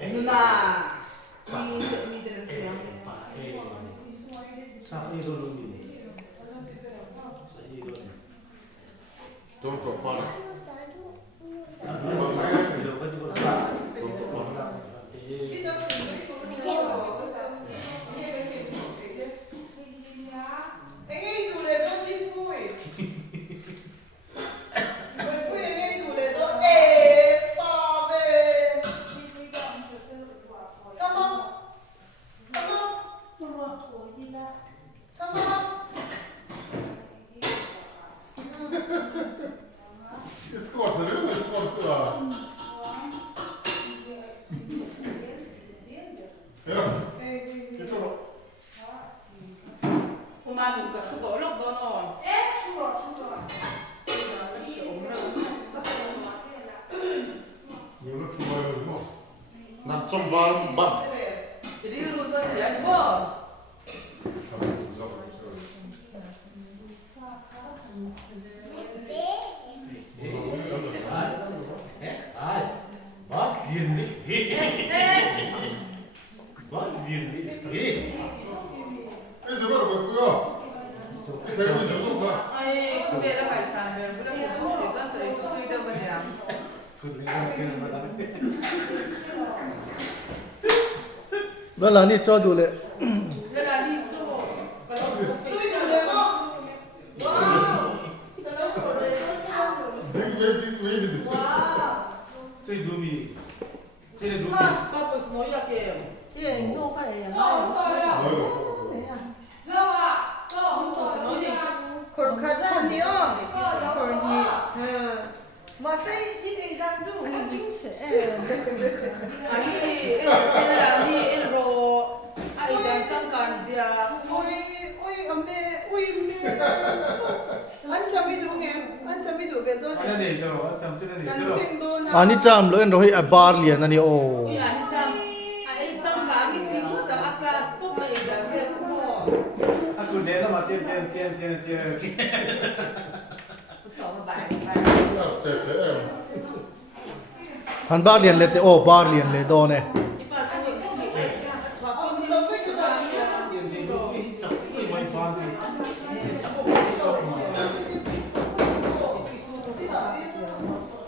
누나 미들은 그냥 Don't go far. 엄마는 추도 얼른 넣어. You're tomorrow. Not some bum bum. 이리로 저지 아니고. 아니 그배가 있으면 그렇게 못해서 또 있어도 되거든요. đó là đi cho đủ lệ 내가 니 좀. Papo se não ia que 아니 일로 아이가 잠깐이야. anh chạm lưỡi rồi à bar liền anh ô 우리 아니 참 아이 잠깐이 뛰고다 아까 스톱 아이가 그래서 Aku dia lah mati dia. 무서워 말. thằng bar liền lệ ô bar liền lệ đo này